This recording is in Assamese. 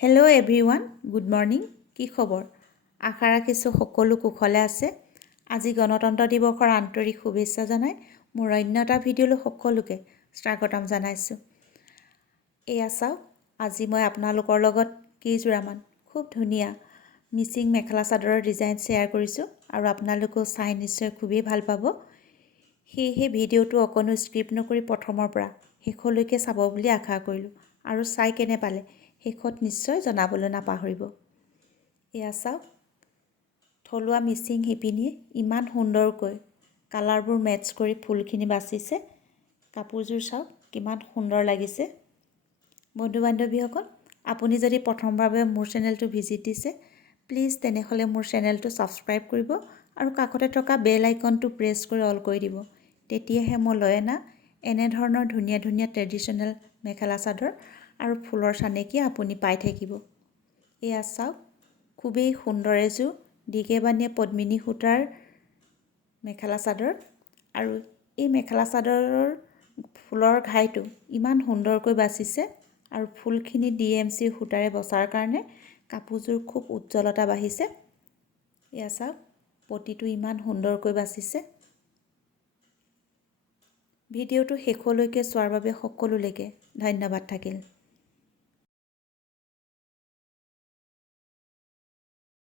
Hello' everyone, good morning. কি খবৰ? আশা ৰাখিছোঁ সকলো কুশলে আছে। আজি গণতন্ত্ৰ দিৱসৰ আন্তৰিক শুভেচ্ছা জনাই মোৰ অন্য এটা ভিডিঅ'লৈ সকলোকে স্বাগতম জনাইছোঁ। এয়া চাওক, আজি মই আপোনালোকৰ লগত কেইযোৰামান খুব ধুনীয়া মিচিং মেখেলা চাদৰৰ ডিজাইন শ্বেয়াৰ কৰিছোঁ আৰু আপোনালোকেও চাই নিশ্চয় খুবেই ভাল পাব। সেয়েহে ভিডিঅ'টো অকণো স্ক্ৰিপ্ট নকৰি প্ৰথমৰ পৰা শেষলৈকে চাব বুলি আশা কৰিলোঁ আৰু চাই কেনে পালে শেষত নিশ্চয় জনাবলৈ নাপাহৰিব। এয়া চাওক, থলুৱা মিচিং শিপিনীয়ে ইমান সুন্দৰকৈ কালাৰবোৰ মেটচ কৰি ফুলখিনি বাচিছে। কাপোৰযোৰ চাওক কিমান সুন্দৰ লাগিছে। বন্ধু বান্ধৱীসকল, আপুনি যদি প্ৰথমবাৰলৈ মোৰ চেনেলটো ভিজিট দিছে, প্লিজ তেনেহ'লে মোৰ চেনেলটো ছাবস্ক্ৰাইব কৰিব আৰু কাষতে থকা বেল আইকনটো প্ৰেছ কৰি অল কৰি দিব। তেতিয়াহে মই লৈ অনা এনেধৰণৰ ধুনীয়া ধুনীয়া ট্ৰেডিশ্যনেল মেখেলা চাদৰ আৰু ফুলৰ চানেকি আপুনি পাই থাকিব। এয়া চাওক, খুবেই সুন্দৰ এযোৰ দীঘে বানীয়ে পদ্মিনী সূতাৰ মেখেলা চাদৰ আৰু এই মেখেলা চাদৰৰ ফুলৰ ঘাইটো ইমান সুন্দৰকৈ বাচিছে আৰু ফুলখিনি DMC সূতাৰে বচাৰ কাৰণে কাপোৰযোৰ খুব উজ্জ্বলতা বাঢ়িছে। এয়া চাওক, পটিটো ইমান সুন্দৰকৈ বাচিছে। ভিডিঅ'টো শেষলৈকে চোৱাৰ বাবে সকলোলৈকে ধন্যবাদ থাকিল।